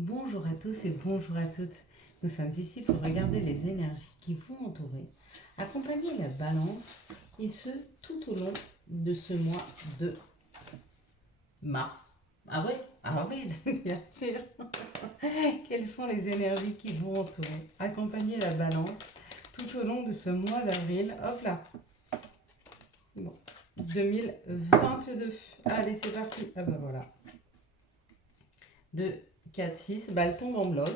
Bonjour à tous et bonjour à toutes. Nous sommes ici pour regarder les énergies qui vont entourer, accompagner la balance et ce tout au long de ce mois de mars. Avril, bien sûr. Quelles sont les énergies qui vont entourer, accompagner la balance tout au long de ce mois d'avril. Hop là. Bon. 2022. Allez, c'est parti. Ah ben voilà. 2, 4, 6. Bah, elle tombe en bloc.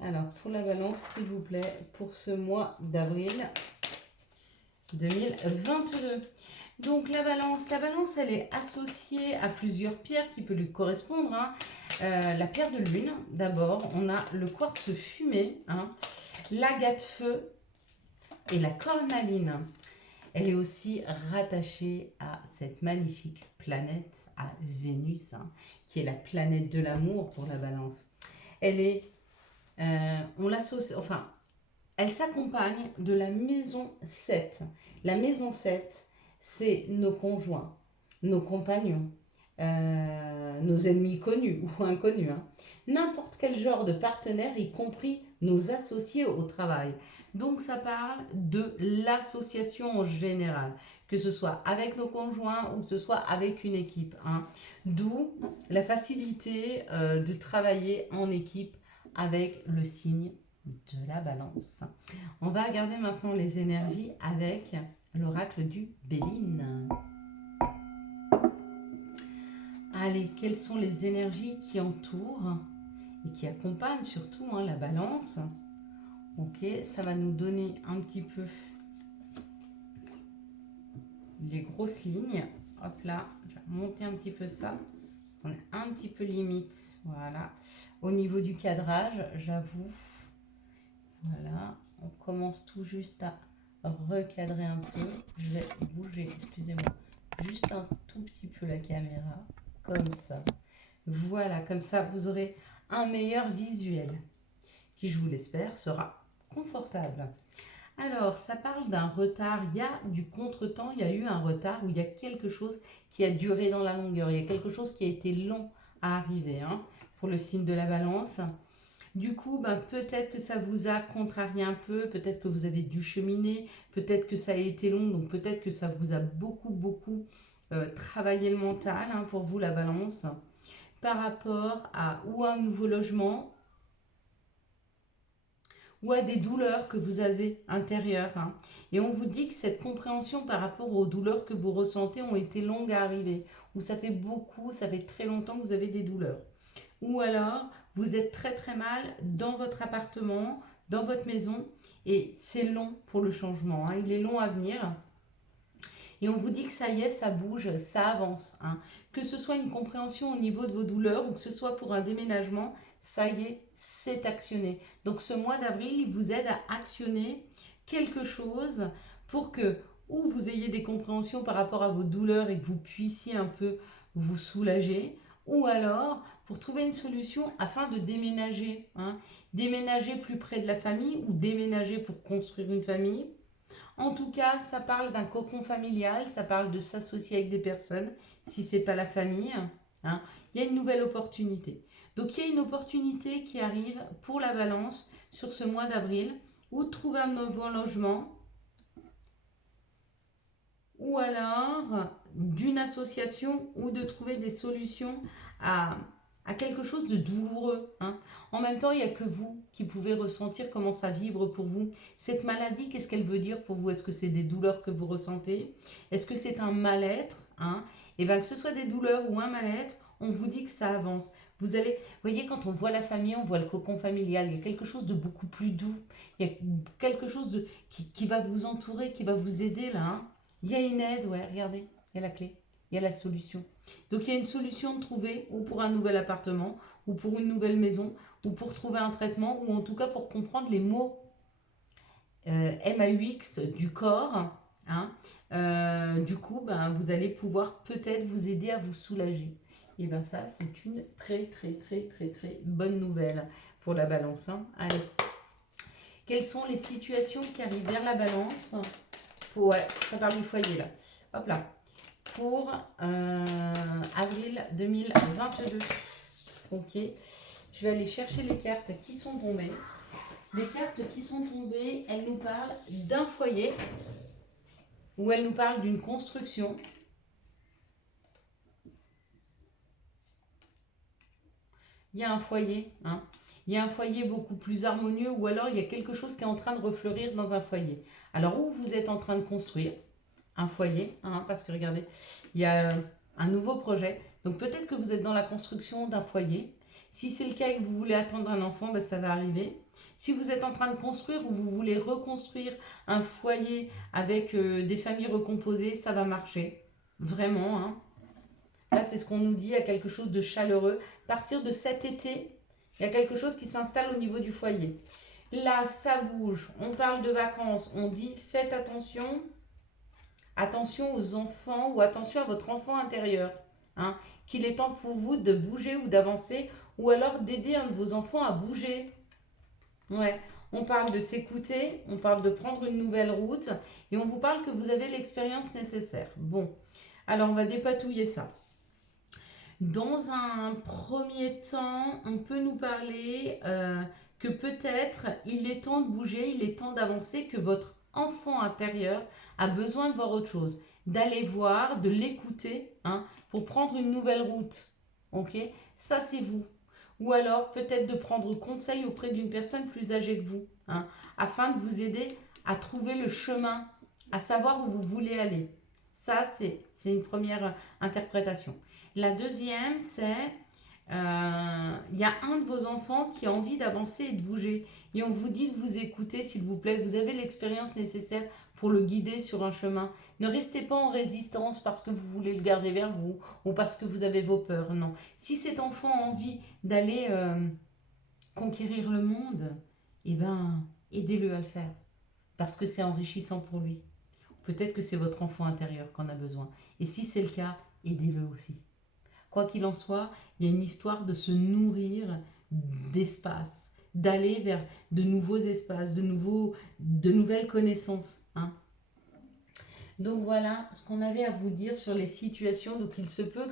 Alors, pour la balance, s'il vous plaît, pour ce mois d'avril 2022. Donc, la balance, elle est associée à plusieurs pierres qui peuvent lui correspondre. La pierre de lune, d'abord, on a le quartz fumé, l'agate feu et la cornaline. Elle est aussi rattachée à cette magnifique planète, à Vénus, qui est la planète de l'amour pour la balance. Elle est on l'associe, enfin, elle s'accompagne de la maison 7. La maison 7, c'est nos conjoints, nos compagnons, nos ennemis connus ou inconnus. N'importe quel genre de partenaire, y compris nos associés au travail. Donc ça parle de l'association en général, que ce soit avec nos conjoints ou que ce soit avec une équipe. D'où la facilité de travailler en équipe avec le signe de la balance. On va regarder maintenant les énergies avec l'oracle du Béline. Allez, quelles sont les énergies qui entourent et qui accompagnent surtout la balance? Ok, ça va nous donner un petit peu les grosses lignes. Hop là, je vais monter un petit peu ça. On est un petit peu limite. Voilà. Au niveau du cadrage, j'avoue. Voilà, on commence tout juste à recadrer un peu. Je vais bouger, excusez-moi, juste un tout petit peu la caméra, comme ça. Voilà, comme ça, vous aurez un meilleur visuel, qui, je vous l'espère, sera confortable. Alors, ça parle d'un retard, il y a du contretemps, il y a eu un retard où il y a quelque chose qui a duré dans la longueur, il y a quelque chose qui a été long à arriver, pour le signe de la balance. Du coup, peut-être que ça vous a contrarié un peu, peut-être que vous avez dû cheminer, peut-être que ça a été long, donc peut-être que ça vous a beaucoup travaillé le mental, pour vous la balance, par rapport à ou un nouveau logement, ou à des douleurs que vous avez intérieures. Et on vous dit que cette compréhension par rapport aux douleurs que vous ressentez ont été longues à arriver, ou ça fait très longtemps que vous avez des douleurs. Ou alors, vous êtes très mal dans votre appartement, dans votre maison, et c'est long pour le changement. Il est long à venir. Et on vous dit que ça y est, ça bouge, ça avance. Que ce soit une compréhension au niveau de vos douleurs ou que ce soit pour un déménagement, ça y est, c'est actionné. Donc ce mois d'avril, il vous aide à actionner quelque chose pour que ou vous ayez des compréhensions par rapport à vos douleurs et que vous puissiez un peu vous soulager, ou alors pour trouver une solution afin de déménager. Déménager plus près de la famille ou déménager pour construire une famille. En tout cas, ça parle d'un cocon familial, ça parle de s'associer avec des personnes, si ce n'est pas la famille. Il y a une nouvelle opportunité. Donc, il y a une opportunité qui arrive pour la balance sur ce mois d'avril, ou de trouver un nouveau logement, ou alors d'une association, ou de trouver des solutions à quelque chose de douloureux. En même temps, il n'y a que vous qui pouvez ressentir comment ça vibre pour vous. Cette maladie, qu'est-ce qu'elle veut dire pour vous? Est-ce que c'est des douleurs que vous ressentez? Est-ce que c'est un mal-être? Et bien, que ce soit des douleurs ou un mal-être, on vous dit que ça avance. Vous allez, voyez, quand on voit la famille, on voit le cocon familial. Il y a quelque chose de beaucoup plus doux. Il y a quelque chose qui va vous entourer, qui va vous aider là. Il y a une aide, ouais, regardez, il y a la clé, il y a la solution. Donc il y a une solution de trouver, ou pour un nouvel appartement, ou pour une nouvelle maison, ou pour trouver un traitement, ou en tout cas pour comprendre les mots MAUX du corps. Du coup, vous allez pouvoir peut-être vous aider à vous soulager. Et bien ça, c'est une très bonne nouvelle pour la balance. Allez, quelles sont les situations qui arrivent vers la balance? Ouais, ça parle du foyer là. Hop là. Pour avril 2022. Ok. Je vais aller chercher les cartes qui sont tombées. Les cartes qui sont tombées, elles nous parlent d'un foyer ou elles nous parlent d'une construction. Il y a un foyer, hein. Il y a un foyer beaucoup plus harmonieux ou alors il y a quelque chose qui est en train de refleurir dans un foyer. Alors, où vous êtes en train de construire un foyer, hein, parce que regardez, il y a un nouveau projet. Donc, peut-être que vous êtes dans la construction d'un foyer. Si c'est le cas et que vous voulez attendre un enfant, ben, ça va arriver. Si vous êtes en train de construire ou vous voulez reconstruire un foyer avec des familles recomposées, ça va marcher. Vraiment, hein. Là, c'est ce qu'on nous dit, il y a quelque chose de chaleureux. À partir de cet été, il y a quelque chose qui s'installe au niveau du foyer. Là, ça bouge, on parle de vacances, on dit faites attention, attention aux enfants ou attention à votre enfant intérieur. Hein, qu'il est temps pour vous de bouger ou d'avancer ou alors d'aider un de vos enfants à bouger. Ouais, on parle de s'écouter, on parle de prendre une nouvelle route et on vous parle que vous avez l'expérience nécessaire. Bon, alors on va dépatouiller ça. Dans un premier temps, on peut nous parler que peut-être il est temps de bouger, il est temps d'avancer, que votre enfant intérieur a besoin de voir autre chose, d'aller voir, de l'écouter, hein, pour prendre une nouvelle route. Ok? Ça, c'est vous. Ou alors peut-être de prendre conseil auprès d'une personne plus âgée que vous, hein, afin de vous aider à trouver le chemin, à savoir où vous voulez aller. Ça, c'est une première interprétation. La deuxième, c'est il y a un de vos enfants qui a envie d'avancer et de bouger. Et on vous dit de vous écouter, s'il vous plaît. Vous avez l'expérience nécessaire pour le guider sur un chemin. Ne restez pas en résistance parce que vous voulez le garder vers vous ou parce que vous avez vos peurs. Non. Si cet enfant a envie d'aller conquérir le monde, eh ben, aidez-le à le faire. Parce que c'est enrichissant pour lui. Peut-être que c'est votre enfant intérieur qu'on a besoin. Et si c'est le cas, aidez-le aussi. Quoi qu'il en soit, il y a une histoire de se nourrir d'espace, d'aller vers de nouveaux espaces, de nouvelles connaissances. Hein. Donc voilà ce qu'on avait à vous dire sur les situations. Donc il se peut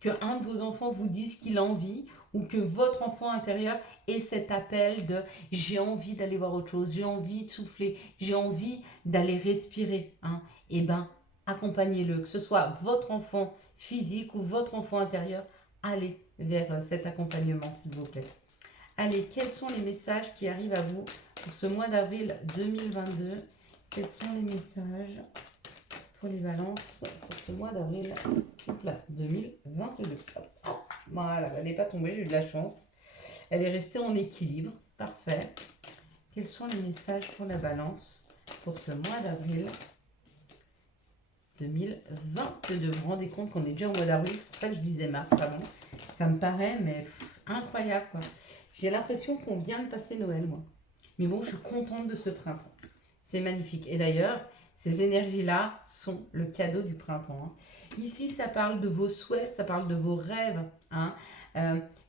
que un de vos enfants vous dise qu'il a envie ou que votre enfant intérieur ait cet appel de j'ai envie d'aller voir autre chose, j'ai envie de souffler, j'ai envie d'aller respirer. Hein. Eh bien, accompagnez-le, que ce soit votre enfant physique ou votre enfant intérieur, allez vers cet accompagnement s'il vous plaît. Allez, quels sont les messages qui arrivent à vous pour ce mois d'avril 2022 ? Quels sont les messages pour les balances pour ce mois d'avril 2022. Voilà, elle n'est pas tombée, j'ai eu de la chance. Elle est restée en équilibre. Parfait. Quels sont les messages pour la balance pour ce mois d'avril 2022. Vous vous rendez compte qu'on est déjà au mois d'avril, c'est pour ça que je disais mars avant. Ça me paraît, mais incroyable quoi. J'ai l'impression qu'on vient de passer Noël, moi. Mais bon, je suis contente de ce printemps. C'est magnifique. Et d'ailleurs, ces énergies-là sont le cadeau du printemps. Hein. Ici, ça parle de vos souhaits, ça parle de vos rêves. Hein.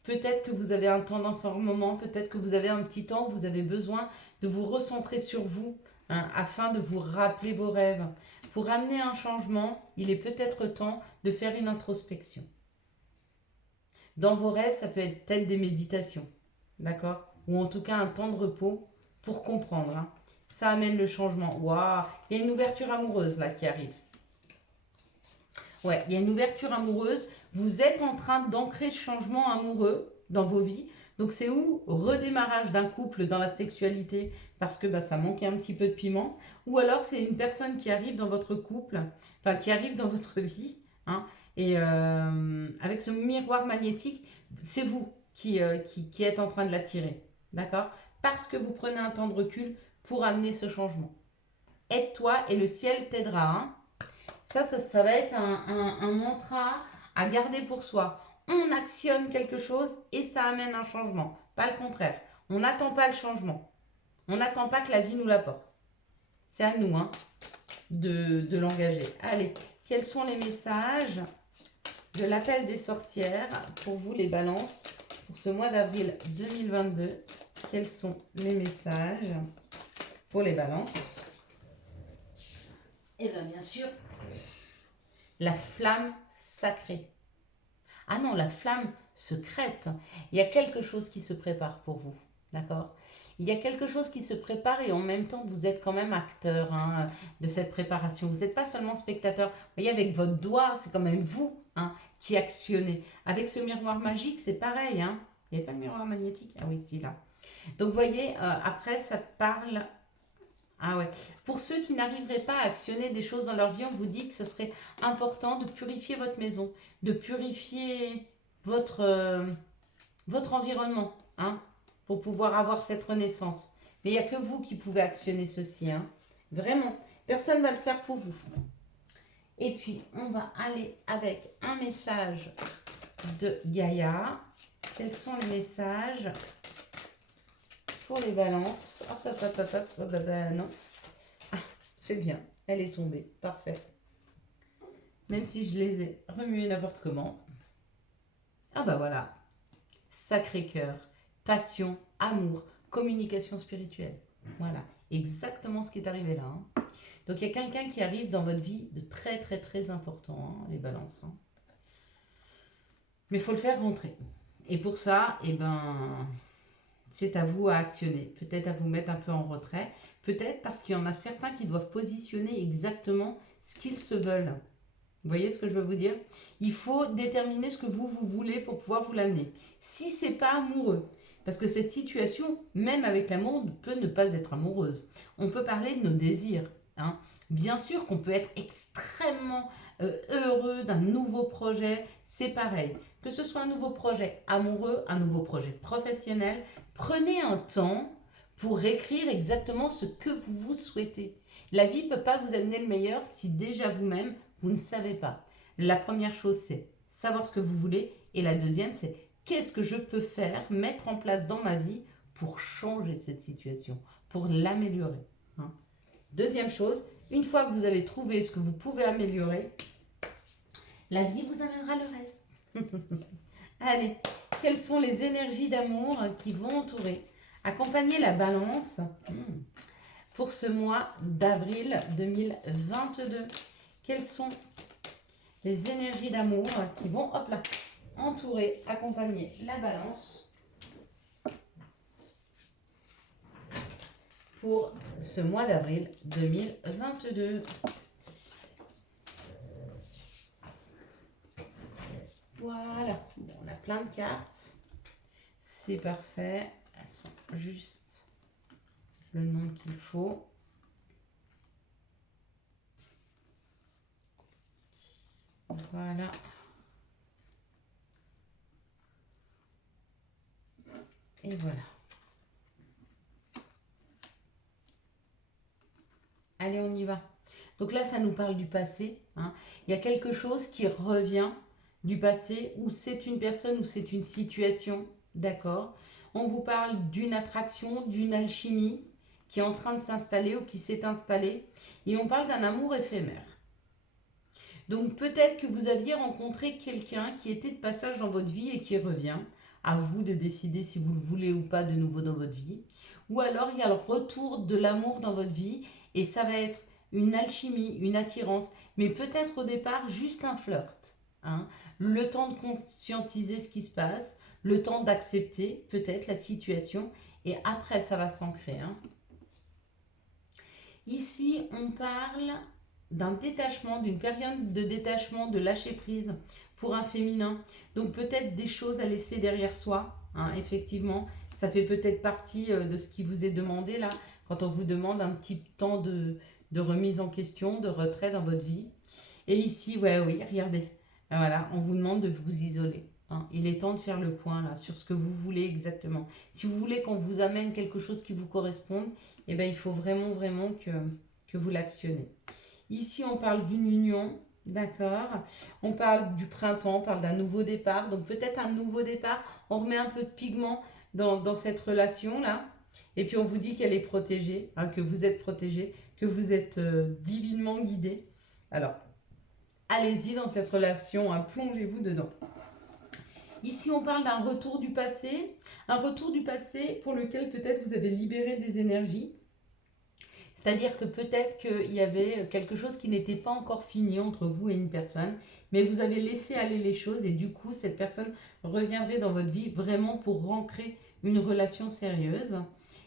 Peut-être que vous avez un temps d'enfermement, peut-être que vous avez un petit temps où vous avez besoin de vous recentrer sur vous, hein, afin de vous rappeler vos rêves. Pour amener un changement, il est peut-être temps de faire une introspection. Dans vos rêves, ça peut être peut-être des méditations, d'accord? Ou en tout cas un temps de repos pour comprendre. Hein. Ça amène le changement. Waouh, il y a une ouverture amoureuse là qui arrive. Ouais, il y a une ouverture amoureuse. Vous êtes en train d'ancrer ce changement amoureux dans vos vies. Donc c'est où redémarrage d'un couple dans la sexualité parce que ça manquait un petit peu de piment. Ou alors c'est une personne qui arrive dans votre couple, enfin qui arrive dans votre vie. Hein, et avec ce miroir magnétique, c'est vous qui êtes en train de l'attirer. D'accord? Parce que vous prenez un temps de recul pour amener ce changement. Aide-toi et le ciel t'aidera. Hein. Ça va être un mantra à garder pour soi. On actionne quelque chose et ça amène un changement. Pas le contraire. On n'attend pas le changement. On n'attend pas que la vie nous l'apporte. C'est à nous de l'engager. Allez, quels sont les messages de l'appel des sorcières pour vous les balances pour ce mois d'avril 2022? Quels sont les messages pour les balances? Et bien sûr, la flamme sacrée. Ah non, la flamme se crête. Il y a quelque chose qui se prépare pour vous. D'accord? Il y a quelque chose qui se prépare et en même temps, vous êtes quand même acteur hein, de cette préparation. Vous n'êtes pas seulement spectateur. Vous voyez, avec votre doigt, c'est quand même vous hein, qui actionnez. Avec ce miroir magique, c'est pareil. Hein. Il n'y a pas de miroir magnétique? Ah oui, si, là. Donc, vous voyez, après, ça parle. Ah ouais. Pour ceux qui n'arriveraient pas à actionner des choses dans leur vie, on vous dit que ce serait important de purifier votre maison, de purifier votre, votre environnement, hein, pour pouvoir avoir cette renaissance. Mais il n'y a que vous qui pouvez actionner ceci, hein. Vraiment. Personne ne va le faire pour vous. Et puis, on va aller avec un message de Gaïa. Quels sont les messages pour les balances? Ah, non. Ah, c'est bien. Elle est tombée. Parfait. Même si je les ai remués n'importe comment. Ah bah voilà. Sacré-Cœur, passion, amour, communication spirituelle. Voilà, exactement ce qui est arrivé là. Hein. Donc il y a quelqu'un qui arrive dans votre vie de très très très important, hein, les balances. Hein. Mais il faut le faire rentrer. Et pour ça, eh ben, c'est à vous à actionner. Peut-être à vous mettre un peu en retrait. Peut-être parce qu'il y en a certains qui doivent positionner exactement ce qu'ils se veulent. Vous voyez ce que je veux vous dire? Il faut déterminer ce que vous voulez pour pouvoir vous l'amener. Si c'est pas amoureux, parce que cette situation, même avec l'amour, peut ne pas être amoureuse. On peut parler de nos désirs. Hein. Bien sûr qu'on peut être extrêmement heureux d'un nouveau projet, c'est pareil. Que ce soit un nouveau projet amoureux, un nouveau projet professionnel, prenez un temps pour écrire exactement ce que vous souhaitez. La vie ne peut pas vous amener le meilleur si déjà vous-même, vous ne savez pas. La première chose, c'est savoir ce que vous voulez. Et la deuxième, c'est qu'est-ce que je peux faire, mettre en place dans ma vie pour changer cette situation, pour l'améliorer. Hein. Deuxième chose, une fois que vous avez trouvé ce que vous pouvez améliorer, la vie vous amènera le reste. Allez, quelles sont les énergies d'amour qui vont entourer, accompagner la balance pour ce mois d'avril 2022? Quelles sont les énergies d'amour qui vont, hop là, entourer, accompagner la balance pour ce mois d'avril 2022? Voilà, bon, on a plein de cartes, c'est parfait, elles sont juste le nombre qu'il faut. Voilà. Et voilà. Allez, on y va. Donc là, ça nous parle du passé. Hein. Il y a quelque chose qui revient du passé, ou c'est une personne, ou c'est une situation. D'accord. On vous parle d'une attraction, d'une alchimie qui est en train de s'installer ou qui s'est installée. Et on parle d'un amour éphémère. Donc peut-être que vous aviez rencontré quelqu'un qui était de passage dans votre vie et qui revient. À vous de décider si vous le voulez ou pas de nouveau dans votre vie. Ou alors il y a le retour de l'amour dans votre vie et ça va être une alchimie, une attirance, mais peut-être au départ juste un flirt. Hein. Le temps de conscientiser ce qui se passe, le temps d'accepter peut-être la situation et après ça va s'ancrer. Hein. Ici on parle d'un détachement, d'une période de détachement, de lâcher prise pour un féminin. Donc peut-être des choses à laisser derrière soi, hein, effectivement. Ça fait peut-être partie de ce qui vous est demandé là, quand on vous demande un petit temps de remise en question, de retrait dans votre vie. Et ici, ouais, oui, regardez, voilà, on vous demande de vous isoler. Hein. Il est temps de faire le point là sur ce que vous voulez exactement. Si vous voulez qu'on vous amène quelque chose qui vous corresponde, eh ben, il faut vraiment, vraiment que vous l'actionnez. Ici, on parle d'une union, d'accord. On parle du printemps, on parle d'un nouveau départ. Donc peut-être un nouveau départ, on remet un peu de pigment dans cette relation-là. Et puis on vous dit qu'elle est protégée, hein, que vous êtes protégé, que vous êtes divinement guidé. Alors, allez-y dans cette relation, hein, plongez-vous dedans. Ici, on parle d'un retour du passé. Un retour du passé pour lequel peut-être vous avez libéré des énergies. C'est-à-dire que peut-être qu'il y avait quelque chose qui n'était pas encore fini entre vous et une personne, mais vous avez laissé aller les choses et du coup, cette personne reviendrait dans votre vie vraiment pour ancrer une relation sérieuse.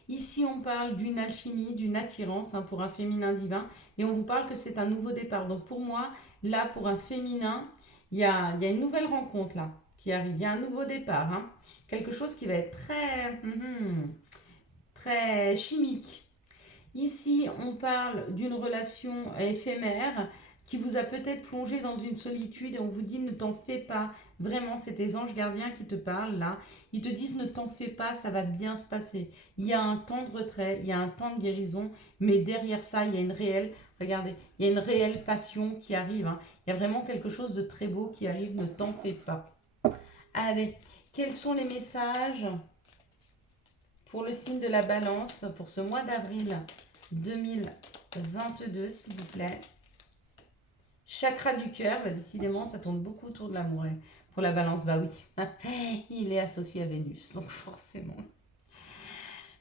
Ici, on parle d'une alchimie, d'une attirance pour un féminin divin et on vous parle que c'est un nouveau départ. Donc pour moi, là, pour un féminin, il y a une nouvelle rencontre là qui arrive. Il y a un nouveau départ. Quelque chose qui va être très chimique. Ici, on parle d'une relation éphémère qui vous a peut-être plongé dans une solitude et on vous dit ne t'en fais pas. Vraiment, c'est tes anges gardiens qui te parlent là. Ils te disent ne t'en fais pas, ça va bien se passer. Il y a un temps de retrait, il y a un temps de guérison, mais derrière ça, il y a une réelle, regardez, il y a une réelle passion qui arrive. Il y a vraiment quelque chose de très beau qui arrive, ne t'en fais pas. Allez, quels sont les messages pour le signe de la balance pour ce mois d'avril 2022, s'il vous plaît? Chakra du cœur, bah décidément, ça tourne beaucoup autour de l'amour. Pour la balance, bah oui, il est associé à Vénus, donc forcément.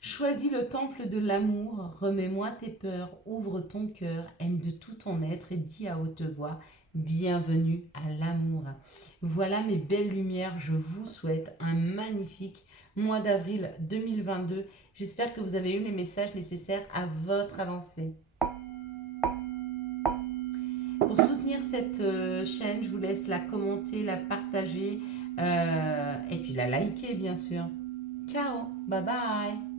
Choisis le temple de l'amour, remets-moi tes peurs, ouvre ton cœur, aime de tout ton être et dis à haute voix, bienvenue à l'amour. Voilà mes belles lumières, je vous souhaite un magnifique mois d'avril 2022. J'espère que vous avez eu les messages nécessaires à votre avancée. Pour soutenir cette chaîne, je vous laisse la commenter, la partager et puis la liker bien sûr. Ciao, bye bye.